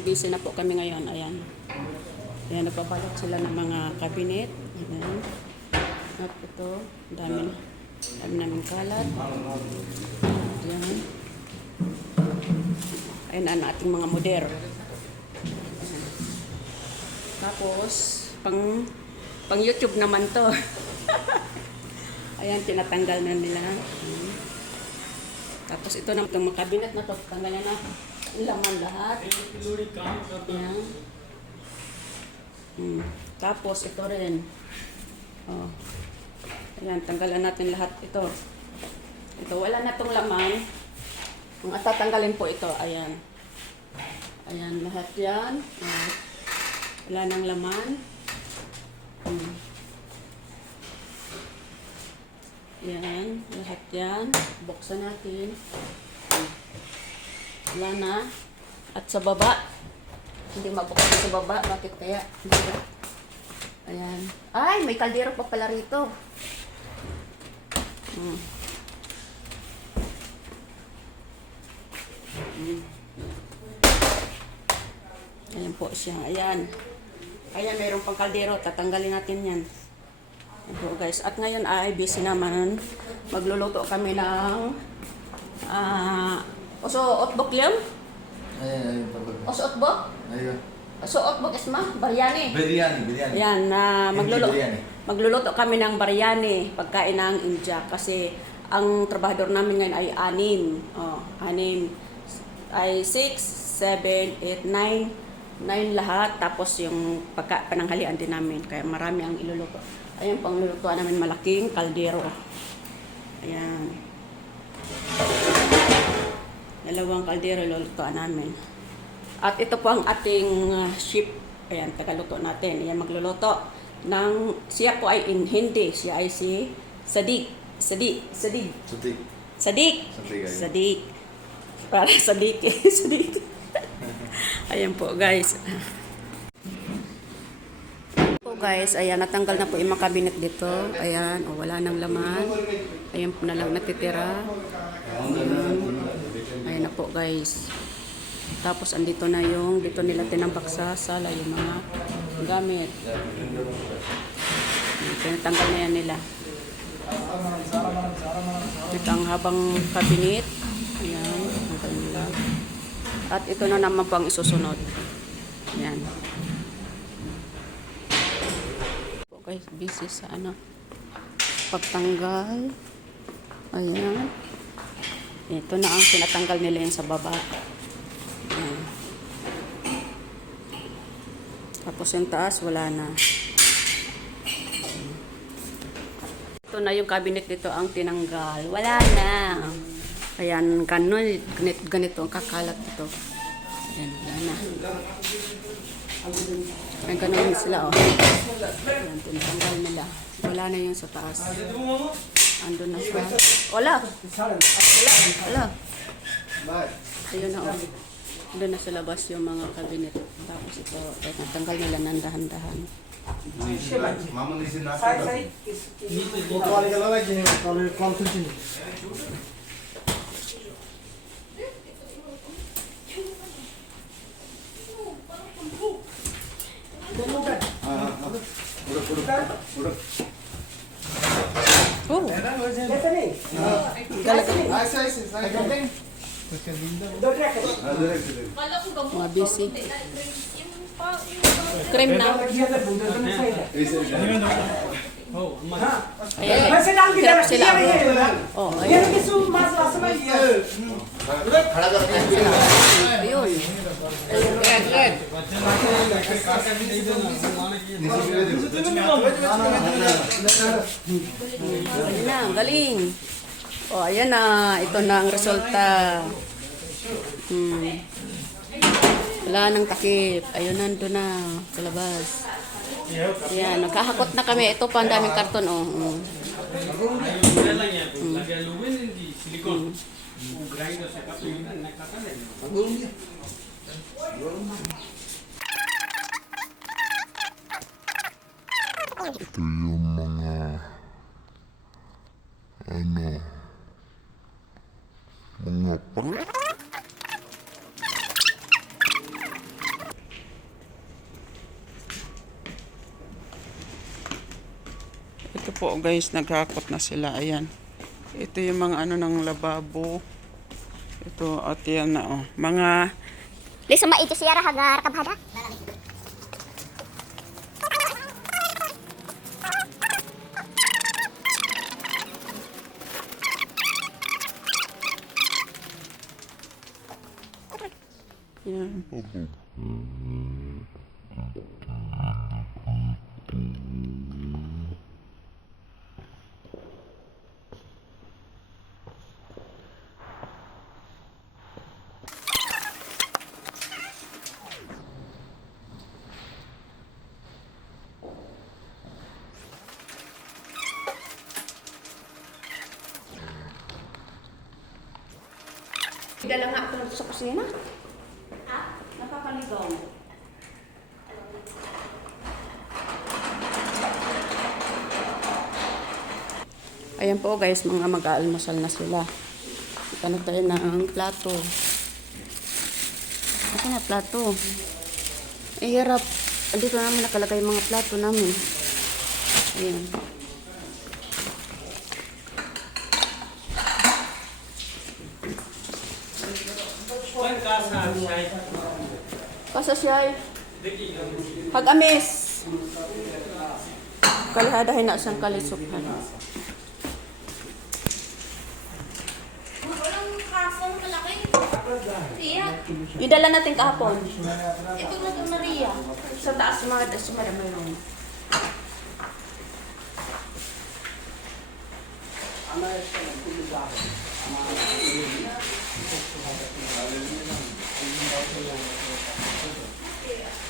busy na po kami ngayon. Ayan. Ayan, nagpabalot sila ng mga cabinet. Ayan. At ito, dami, dami namin kalat. Ayan. Ayan ang ating mga moder. Tapos, pang, pang YouTube naman to. Ayan, tinatanggal na nila. Tapos ito na, itong mga cabinet na to, tanggalin na. Laman lahat. Ayan. Hmm. Tapos ito rin. Oh. Ayan, tanggalan natin lahat ito. Ito, wala na tong laman. Kung at tatanggalin po ito, ayan. Ayan, lahat yan. Oh. Wala nang laman. Hmm. Yan, lahat yan. Buksan natin. Wala na. At sa baba, hindi mabuksan sa baba. Bakit kaya? Hindi ba? Ayan. Ay, may kaldero pa pala rito. Hmm. Hmm. Ayan po siya. Ayan. Ayan, mayroon pang kaldero. Tatanggalin natin yan. Ayan guys. At ngayon ay busy naman. Magluluto kami ng ah oso otbok yun? Ayan, ayan, tabag. Oso otbok? Ayun. Oso otbok isma? Baryani. Biryani, biryani. Ayan, na magluluto, biryani. magluluto kami ng biryani, pagkain ng India. Kasi ang trabahador namin ngayon ay anim. Oh, anim. Ay 6, 7, 8, 9. 9 lahat. Tapos yung pagka, pananghalian din namin. Kaya marami ang iluluto. Ayan, pang lulutuan namin malaking kaldero. Ayan. Dalawang kaldero lulutuan namin. At ito po ang ating uh, ship. Ayan, tagaluto natin. Ayan, magluluto. Ng, siya po ay in Hindi. Siya ay si Sadik. Sadik. Sadik. Sadik. Sadik, ayun. Sadik. Para Sadik. Sadik. Ayan po guys. Po guys, ayan, natanggal na po yung mga cabinet dito. Ayan, o wala nang laman. Ayan po na lang natitira. Ayan. Na po guys. Tapos andito na yung, dito nila tinambak sa sala yung mga gamit. Tinatanggal na yan nila. Ito ang habang cabinet. Ayan, nila. At ito na naman pang isusunod. Ayan. Guys, busy sa ano, pagtanggal. Ayan. Ito na ang tinatanggal nila yan sa baba. Tapos yung taas, wala na. Ito na yung cabinet dito ang tinanggal. Wala na. Ayan, ganun, ganito, ganito ang kakalat dito. Ayan, wala na. Ayan, ganun sila, oh. Ayan, tinanggal nila. Wala na yung sa taas. Andun na siya. Wala. Wala. Wala. Ayun na. Oh. Doon na sa labas yung mga kabinet. Tapos ito, eh, natanggal nila ng dahan-dahan. Udah, udah, udah. Mabisi. Cream na. Oh, Na, galing. Oh, ayan na. Ito na ang resulta. Hmm. Wala nang takip. Ayun, nandun na. Sa labas. Ayan, nagkahakot na kami. Ito pa ang daming karton, oh. Mm. Lagi alumin ito yung mga ano mga ito po guys naghakot na sila. Ayan. Ito yung mga ano ng lababo. Ito at yan na oh. Mga Lisa ma ito siya hagar kabhada Dala nga kung gusto ko sila. Napapaligaw. Ayan po guys, mga mag-aalmusal na sila. Ito na tayo ng plato. Ito na plato. Eh, hirap. Dito namin nakalagay yung mga plato namin. Ayan. Kung kasa Kasa siya ay Hag-amis. Kalihadahin na siyang kalisukhan. Walang kasong malaki. Iya, Yung dala natin kahapon. ito na to Maria. Sa taas mga sa madamay lang. Yeah.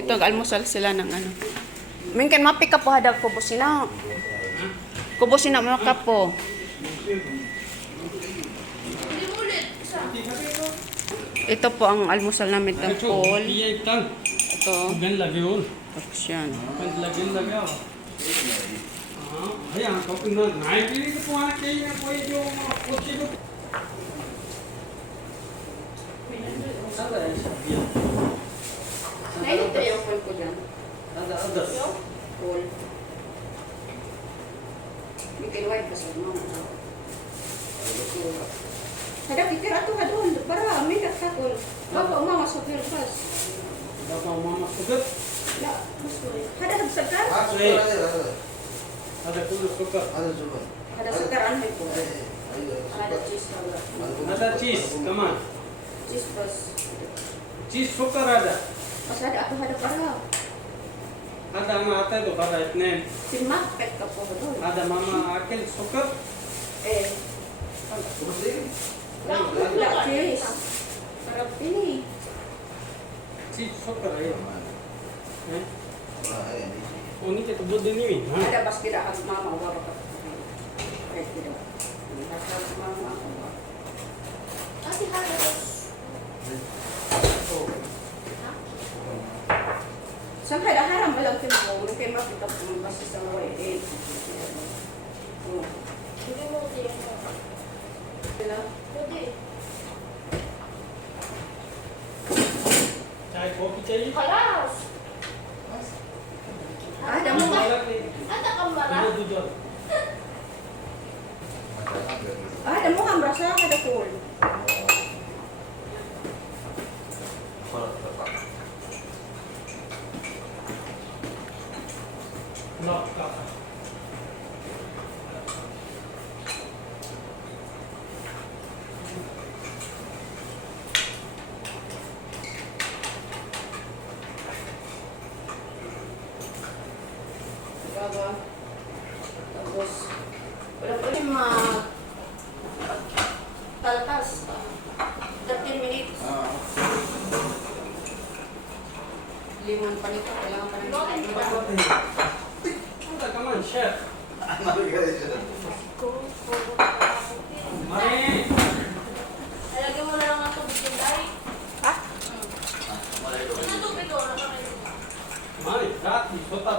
Ito, almusal sila ng ano. Mingkan mapik ka po hadag kubusin na. Kubusin na mga kapo. Ito po ang almusal namin ng Ito, Paul. Ito, Gan lagi yun. tapos yan. Gan lagi lagi ako. Ah, ayan, kapag na, naipili ko po anak kayo na po yung mga kotse ko. Nainit Ahí estaría un buen collán. Gol. يمكن واحد بس هذاك كثير عطوا هذول برا مين تاكل بابا وماما صغير بس. بابا وماما صغير لا مش صغير هذا مسكر هذا كله سكر. هذا زبر هذا سكر عنه يكون. هذا تشيز هذا تشيز كمان. تشيز بس. تشيز سكر هذا. Pasada ako hadap araw. Ada mata itu pada itne. Simak pet kapo dulu. Ada mama akil sukat. Eh. Lang lang sis. Para pini. Si sukat ayo. Eh. Oni kita tujuh dini. Ada pas tidak harus mama gua bakal. Eh tidak. Harus mama. Tapi harus Sampai dah haram balang sa mga ulo kay mapita ko mga basa sa mga eh. Hindi mo di ano. Sila? Hindi. Chai kopi chai? Kalas! Ah, damo ba? Ata kamara? Ah, damo kamra sa kada pool.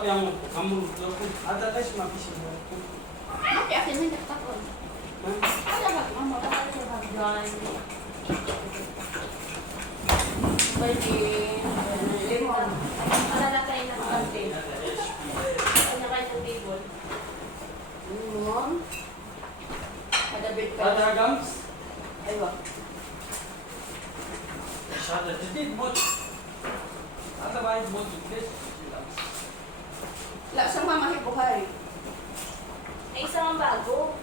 tapi ang amul ko. Ada guys mabisi mo. Mabisi ako hindi tapon. Ada ba ang mabisi ba dyan? Pwede. Lemon. Para na tayo ng konti. Ano kayo ng table? Lemon. Ada bit pa. Ada gums? Aywa. Sada, did it both? Otherwise, both. La sa mama hibuhay. Ay, isa ang bago.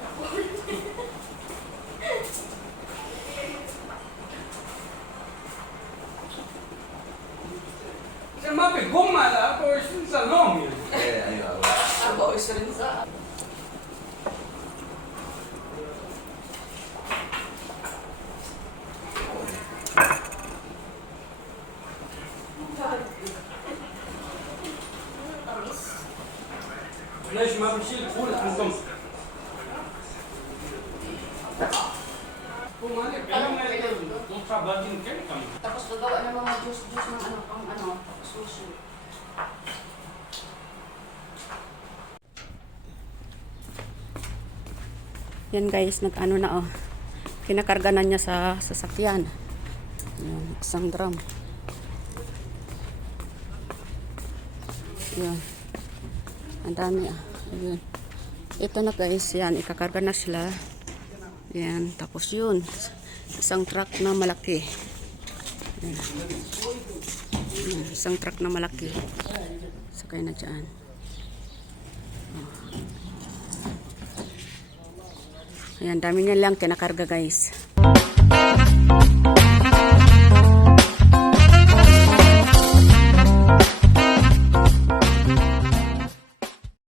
Sa mapi goma la ako isin sa long yun. Eh, ayun. Ako isa rin sa... juice-juice ng ano, pang ano, sushi. Yan guys, nag-ano na oh. Kinakarga na niya sa sasakyan. Yan, isang drum. Yan. Ang dami ah. Yun. Ito na guys, yan, ikakarga na sila. Yan, tapos yun. Isang truck na malaki. Yan. Yan, isang truck na malaki. Sakay na dyan. Ayan, dami niya lang kinakarga guys.